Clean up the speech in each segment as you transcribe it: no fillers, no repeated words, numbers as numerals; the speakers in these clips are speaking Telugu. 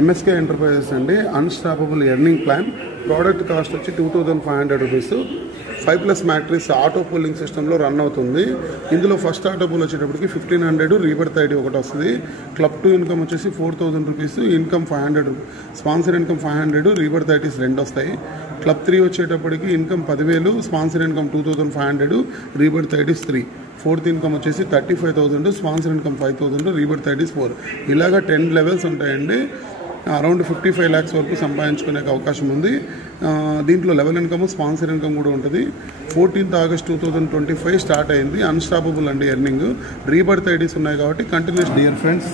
MSK Enterprises అండి unstoppable earning plan product cost వచ్చి 2500 రూపీస్ 5+ మ్యాట్రిక్స్ ఆటో పూలింగ్ సిస్టంలో రన్ అవుతుంది. ఇందులో ఫస్ట్ ఆటో పూల్ వచ్చేటప్పటికి 1500 రీబర్త్ ఐడి ఒకటి వస్తుంది. క్లబ్ 2 ఇన్కమ్ వచ్చేసి 4000 rupees, income 500, sponsor income 500, rebirth IDs 2 వస్తాయి. క్లబ్ 3 వచ్చేటప్పటికి income 10,000, sponsor income 2500, rebirth IDs 3. Fourth income వచ్చేసి 35,000, స్పాన్సర్ ఇన్కమ్ 5,000, రీబర్త్ ఐడీస్ 4. ఇలాగా 10 లెవెల్స్ ఉంటాయండి. అరౌండ్ 55 lakhs వరకు సంపాదించుకునే అవకాశం ఉంది. దీంట్లో లెవెల్ ఇన్కమ్, స్పాన్సర్ ఇన్కమ్ కూడా ఉంటుంది. 14th August 2025 స్టార్ట్ అయింది. అన్స్టాపబుల్ అండి ఎర్నింగ్. రీబర్త్ ఐడీస్ ఉన్నాయి కాబట్టి continuous. Dear friends,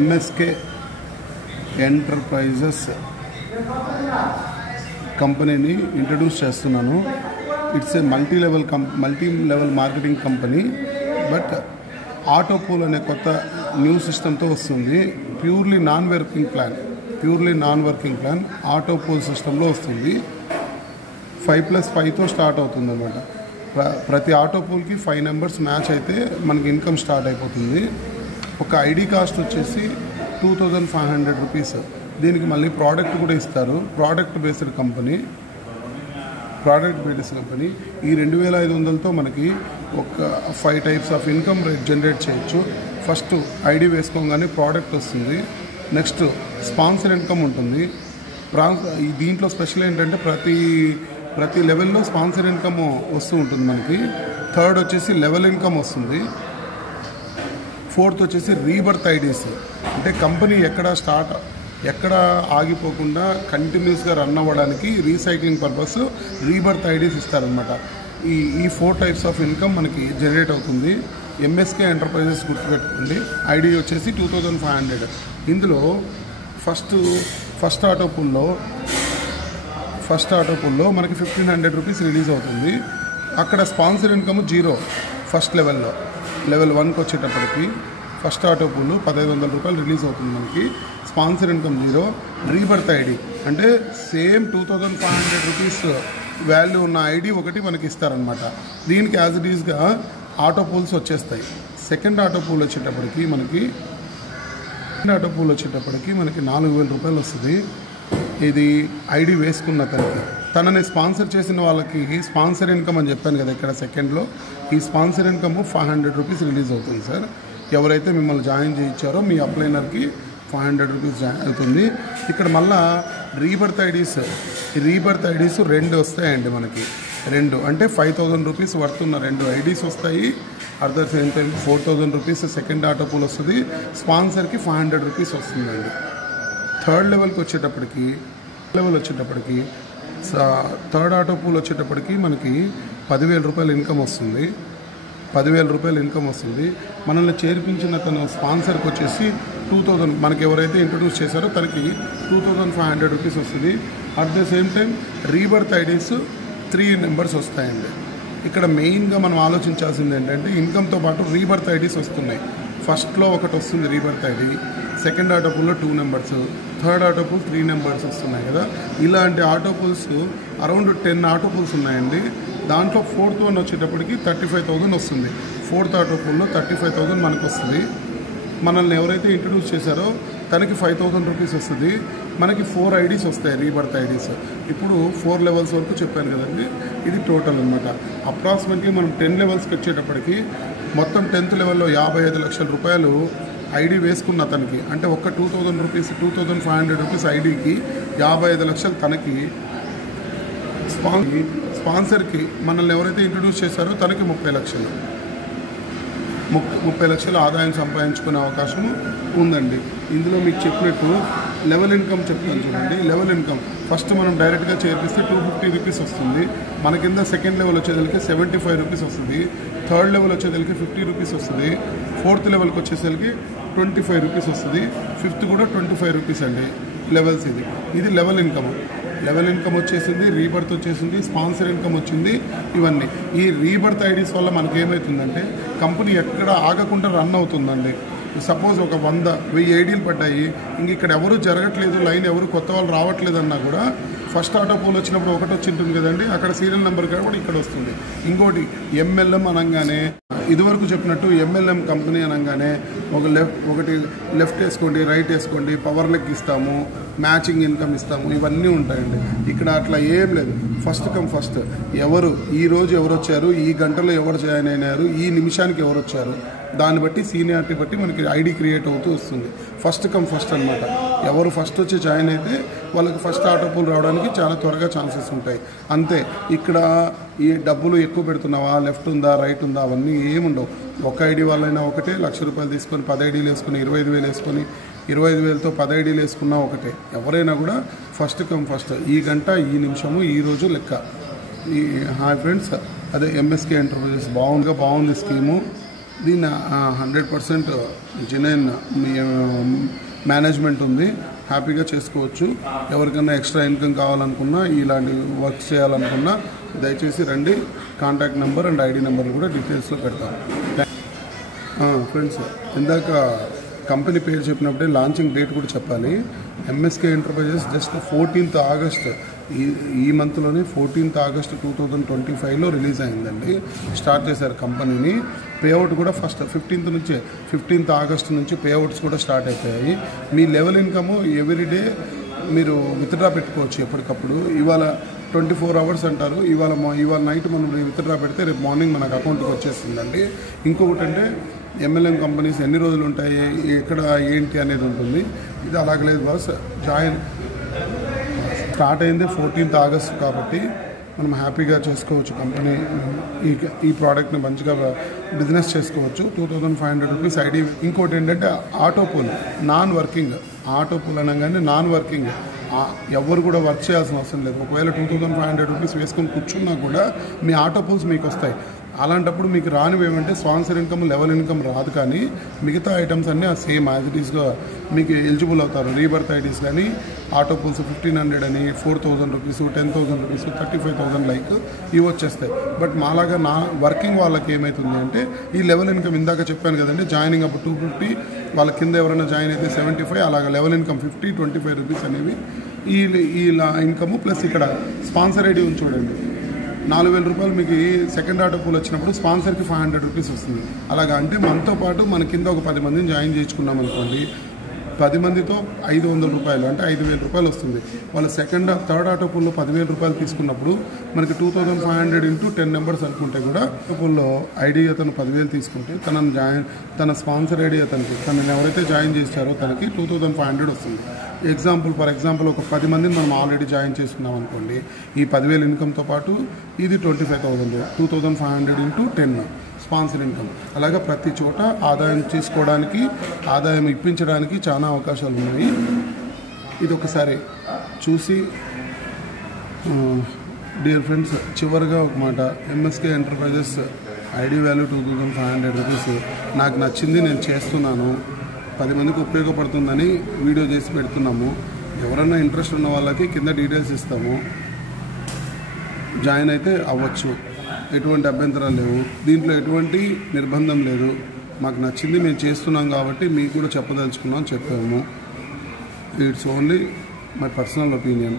MSK enterprises కంపెనీని ఇంట్రడ్యూస్ చేస్తున్నాను. It's a multi level marketing company. But auto pool అనే కొత్త న్యూ సిస్టంతో వస్తుంది. Purely non working plan auto pool సిస్టంలో వస్తుంది. 5+5తో స్టార్ట్ అవుతుంది అన్నమాట. ప్రతి ఆటో పూల్కి 5 నెంబర్స్ మ్యాచ్ అయితే మనకి ఇన్కమ్ స్టార్ట్ అయిపోతుంది. ఒక ఐడి కాస్ట్ వచ్చేసి 2500 రూపీస్. దీనికి మళ్ళీ ప్రోడక్ట్ కూడా ఇస్తారు. Product based company. ఈ 2500తో మనకి ఒక 5 types of income rate generate చేయొచ్చు. ఫస్ట్ ఐడి వేసుకోగానే ప్రోడక్ట్ వస్తుంది. నెక్స్ట్ స్పాన్సర్ ఇన్కమ్ ఉంటుంది. దీంట్లో స్పెషల్ ఏంటంటే ప్రతి లెవెల్లో స్పాన్సర్ ఇన్కమ్ వస్తూ ఉంటుంది మనకి. థర్డ్ వచ్చేసి లెవెల్ ఇన్కమ్ వస్తుంది. ఫోర్త్ వచ్చేసి రీబర్త్ ఐడీస్. అంటే కంపెనీ ఎక్కడ ఆగిపోకుండా కంటిన్యూస్గా రన్ అవ్వడానికి రీసైక్లింగ్ పర్పస్ రీబర్త్ ఐడీస్ ఇస్తారనమాట. ఈ 4 types ఆఫ్ ఇన్కమ్ మనకి జనరేట్ అవుతుంది. MSK ఎంటర్ప్రైజెస్ గుర్తుపెట్టుకోండి. ఐడి వచ్చేసి 2500. ఇందులో ఫస్ట్ ఆటో పూల్లో మనకి 1500 రూపీస్ రిలీజ్ అవుతుంది. అక్కడ స్పాన్సర్ ఇన్కమ్ 0 ఫస్ట్ లెవెల్ 1కి వచ్చేటప్పటికి ఫస్ట్ ఆటో పూల్ 1500 రూపాయలు రిలీజ్ అవుతుంది మనకి. Sponsor income 0. రీబర్త్ ఐడి అంటే సేమ్ 2500 రూపీస్ వాల్యూ ఉన్న ఐడి ఒకటి మనకి ఇస్తారనమాట. దీనికి యాజ్ ఇట్ ఈస్గా ఆటో పూల్స్ వచ్చేస్తాయి. సెకండ్ ఆటో పూల్ వచ్చేటప్పటికి మనకి 4000 రూపాయలు వస్తుంది. ఇది ఐడి వేసుకున్న తనని స్పాన్సర్ చేసిన వాళ్ళకి స్పాన్సర్ ఇన్కమ్ అని చెప్పాను కదా ఇక్కడ సెకండ్లో. ఈ స్పాన్సర్ ఇన్కమ్ 500 రూపీస్ రిలీజ్ అవుతుంది సార్. ఎవరైతే మిమ్మల్ని జాయిన్ చేయించారో మీ అప్లైనర్కి 500 రూపీస్ అవుతుంది. ఇక్కడ మళ్ళా రీబర్త్ ఐడీస్ 2 వస్తాయండి మనకి. 2 అంటే 5000 రూపీస్ వర్త్ ఉన్న 2 ఐడీస్ వస్తాయి. At the same time 4000 rupees second auto pool వస్తుంది. స్పాన్సర్కి 500 రూపీస్ వస్తుందండి. థర్డ్ లెవెల్కి వచ్చేటప్పటికి థర్డ్ ఆటో పూల్ వచ్చేటప్పటికి మనకి 10,000 రూపాయలు ఇన్కమ్ వస్తుంది. మనల్ని చేర్పించిన తన స్పాన్సర్కి వచ్చేసి 2000, మనకి ఎవరైతే ఇంట్రడ్యూస్ చేశారో తనకి 2500 రూపీస్ వస్తుంది. At the same time rebirth IDs 3 numbers వస్తాయండి. ఇక్కడ మెయిన్గా మనం ఆలోచించాల్సింది ఏంటంటే ఇన్కమ్తో పాటు రీబర్త్ ఐడీస్ వస్తున్నాయి. ఫస్ట్లో ఒకటి వస్తుంది రీబర్త్ ఐడి, సెకండ్ ఆటో పూల్లో 2 numbers, third auto pool 3 numbers వస్తున్నాయి కదా. ఇలాంటి auto pools around 10 auto pools ఉన్నాయండి. దాంట్లో 4th one వచ్చేటప్పటికి 35,000 వస్తుంది. 4th ఆటో పూల్లో 35,000 మనకు వస్తుంది. మనల్ని ఎవరైతే ఇంట్రడ్యూస్ చేశారో తనకి 5,000 రూపీస్ వస్తుంది. మనకి 4 ఐడీస్ వస్తాయి, రీబర్త్ ఐడీస్. ఇప్పుడు 4 లెవెల్స్ వరకు చెప్పాను కదండి. ఇది టోటల్ అనమాట. అప్రాక్సిమేట్లీ మనం 10 లెవెల్స్కి వచ్చేటప్పటికి మొత్తం 10th లెవెల్లో 55 లక్షల రూపాయలు ఐడి వేసుకున్న తనకి, అంటే ఒక్క 2000 రూపీస్ 2500 రూపీస్ ఐడికి 55 లక్షలు తనకి. స్పాన్సర్కి మనల్ని ఎవరైతే ఇంట్రడ్యూస్ చేశారో తనకి 30 లక్షలు ఆదాయం సంపాదించుకునే అవకాశం ఉందండి. ఇందులో మీకు చెప్పినట్టు లెవెల్ ఇన్కమ్ చెప్తాను చూడండి. లెవెల్ ఇన్కమ్ ఫస్ట్ మనం డైరెక్ట్గా చేర్పిస్తే 250 రూపీస్ వస్తుంది. మన కింద సెకండ్ లెవెల్ వచ్చేసరికి 75 రూపీస్ వస్తుంది. థర్డ్ లెవెల్ వచ్చేసరికి 50 రూపీస్ వస్తుంది. 4th లెవెల్కి వచ్చేసరికి 25 రూపీస్ వస్తుంది. 5th కూడా 25 రూపీస్ అండి లెవెల్స్. ఇది లెవెల్ ఇన్కమ్ వచ్చేసింది, రీబర్త్ వచ్చేసింది, స్పాన్సర్ ఇన్కమ్ వచ్చింది. ఇవన్నీ ఈ రీబర్త్ ఐడీస్ వల్ల మనకి ఏమవుతుందంటే కంపెనీ ఎక్కడ ఆగకుండా రన్ అవుతుందండి. సపోజ్ ఒక 100,000 ఐడీలు పడ్డాయి, ఇంక ఇక్కడ ఎవరు జరగట్లేదు, లైన్ ఎవరు కొత్త వాళ్ళు రావట్లేదు అన్నా కూడా ఫస్ట్ ఆటో పోల్ వచ్చినప్పుడు ఒకటి వచ్చి ఉంటుంది కదండి, అక్కడ సీరియల్ నెంబర్ కూడా ఇక్కడ వస్తుంది. ఇంకోటి ఎంఎల్ఎం అనగానే ఇదివరకు చెప్పినట్టు ఎంఎల్ఎం కంపెనీ అనగానే ఒకటి లెఫ్ట్ వేసుకోండి, రైట్ వేసుకోండి, పవర్ లెగ్ ఇస్తాము, మ్యాచింగ్ ఇన్కమ్ ఇస్తాము, ఇవన్నీ ఉంటాయండి. ఇక్కడ అట్లా ఏం లేదు. First come first. ఈరోజు ఎవరు వచ్చారు, ఈ గంటలో ఎవరు జాయిన్ అయినారు, ఈ నిమిషానికి ఎవరు వచ్చారు, దాన్ని బట్టి సీనియారిటీ బట్టి మనకి ఐడి క్రియేట్ అవుతూ వస్తుంది. ఫస్ట్ కమ్ ఫస్ట్ అనమాట. ఎవరు ఫస్ట్ వచ్చి జాయిన్ అయితే వాళ్ళకి ఫస్ట్ ఆటో పూల్ రావడానికి చాలా త్వరగా ఛాన్సెస్ ఉంటాయి. అంతే. ఇక్కడ ఈ డబ్బులు ఎక్కువ పెడుతున్నావా, లెఫ్ట్ ఉందా, రైట్ ఉందా, అవన్నీ ఏముండవు. ఒక ఐడి వాళ్ళైనా ఒకటే, ₹1,00,000 తీసుకొని 10 ఐడీలు వేసుకొని 25,000 వేసుకొని 25,000తో 10 ఐడీలు వేసుకున్నా ఒకటే. ఎవరైనా కూడా ఫస్ట్ కమ్ ఫస్ట్. ఈ గంట, ఈ నిమిషము, ఈ రోజు లెక్క. హాయ్ ఫ్రెండ్స్, అదే ఎంఎస్కే ఎంటర్ప్రైజెస్ బాగుంది స్కీము. దీన్ని 100% జెన్యూన్ మేనేజ్మెంట్ ఉంది. హ్యాపీగా చేసుకోవచ్చు. ఎవరికైనా ఎక్స్ట్రా ఇన్కమ్ కావాలనుకున్నా, ఇలాంటి వర్క్ చేయాలనుకున్నా దయచేసి రండి. కాంటాక్ట్ నెంబర్ అండ్ ఐడి నెంబర్లు కూడా డీటెయిల్స్లో పెడతాం. ఫ్రెండ్స్, ఇందాక కంపెనీ పేరు చెప్పినప్పుడే లాంచింగ్ డేట్ కూడా చెప్పాలి. MSK enterprises just 14th August, ఈ మంత్లోనే 14th ఆగస్ట్ 2025లో రిలీజ్ అయిందండి. స్టార్ట్ చేశారు కంపెనీని. పేఅవుట్ కూడా ఫస్ట్ 15th ఆగస్ట్ నుంచి పేఅవుట్స్ కూడా స్టార్ట్ అయిపోయాయి. మీ లెవెల్ ఇన్కమ్ ఎవ్రీడే మీరు విత్డ్రా పెట్టుకోవచ్చు ఎప్పటికప్పుడు. ఇవాళ 24 hours అంటారు. ఇవాళ నైట్ మనం విత్డ్రా పెడితే రేపు మార్నింగ్ మనకు అకౌంట్కి వచ్చేస్తుందండి. ఇంకొకటి అంటే ఎంఎల్ఎం కంపెనీస్ ఎన్ని రోజులు ఉంటాయి, ఎక్కడ ఏంటి అనేది ఉంటుంది. ఇది అలాగలేదు బాస్. స్టార్ట్ అయింది 14th ఆగస్ట్ కాబట్టి మనం హ్యాపీగా చేసుకోవచ్చు. కంపెనీ ఈ ప్రోడక్ట్ని మంచిగా బిజినెస్ చేసుకోవచ్చు. ₹2,500 ఐడి. ఇంకోటి ఏంటంటే auto pool non working. Auto pool అనగానే నాన్ వర్కింగ్. ఎవరు కూడా వర్క్ చేయాల్సిన అవసరం లేదు. ఒకవేళ ₹2,500 వేసుకొని కూర్చున్నా కూడా మీ ఆటో పూల్స్ మీకు వస్తాయి. అలాంటప్పుడు మీకు రానివి ఏమంటే స్పాన్సర్ ఇన్కమ్, లెవెల్ ఇన్కమ్ రాదు, కానీ మిగతా ఐటమ్స్ అన్నీ సేమ్ యాజ్ ఇట్ ఈస్గా మీకు ఎలిజిబుల్ అవుతారు. రీబర్త్ ఐడీస్ కానీ ఆటో పూల్స్ 1,500 అని, ₹4,000, ₹10,000, ₹35,000 లైక్ ఇవి వచ్చేస్తాయి. బట్ మాలాగా వర్కింగ్ వాళ్ళకి ఏమవుతుంది అంటే ఈ లెవెల్ ఇన్కమ్ ఇందాక చెప్పాను కదండి, జాయినింగ్ అప్పుడు 250, వాళ్ళ కింద ఎవరైనా జాయిన్ అయితే 75, అలాగా లెవెల్ ఇన్కమ్ 50, ₹25 అనేవి ఈ ఇన్కమ్. ప్లస్ ఇక్కడ స్పాన్సర్ ఐడి ఉంది చూడండి, ₹4,000 మీకు సెకండ్ ఆటో పూల్ వచ్చినప్పుడు స్పాన్సర్కి ₹500 వస్తుంది. అలాగా అంటే మనతో పాటు మన కింద ఒక 10 మందిని జాయిన్ చేయించుకున్నాం అనుకోండి, 10 మందితో ₹500 అంటే ₹5,000 వస్తుంది. వాళ్ళ థర్డ్ ఆటో పూల్లో ₹10,000 తీసుకున్నప్పుడు మనకి 2,500 into 10 members అనుకుంటే కూడా ఆటో పూల్లో ఐడి అతను 10,000 తీసుకుంటే తన స్పాన్సర్ ఐడి తనని ఎవరైతే జాయిన్ చేశారో తనకి 2,500 వస్తుంది. ఫర్ ఎగ్జాంపుల్ ఒక 10 మందిని మనం ఆల్రెడీ జాయిన్ చేసుకున్నాం అనుకోండి, ఈ 10,000 ఇన్కమ్తో పాటు ఇది 25,000, 2,500 into 10 స్పాన్సర్ ఇన్కమ్. అలాగా ప్రతి చోట ఆదాయం చేసుకోవడానికి, ఆదాయం ఇప్పించడానికి చాలా అవకాశాలు ఉన్నాయి. ఇది ఒకసారి చూసి డియర్ ఫ్రెండ్స్, చివరిగా ఒక మాట, ఎంఎస్కే ఎంటర్ప్రైజెస్ ఐడి వాల్యూ ₹2,500. నాకు నచ్చింది, నేను చేస్తున్నాను, 10 మందికి ఉపయోగపడుతుందని వీడియో చేసి పెడుతున్నాము. ఎవరైనా ఇంట్రెస్ట్ ఉన్న వాళ్ళకి కింద డీటెయిల్స్ ఇస్తాము, జాయిన్ అయితే అవ్వచ్చు. ఎటువంటి అభ్యంతరాలు లేవు, దీంట్లో ఎటువంటి నిర్బంధం లేదు. మాకు నచ్చింది, మేము చేస్తున్నాం కాబట్టి మీకు కూడా చెప్పదలుచుకున్నాం, చెప్పాము. It's only my personal opinion.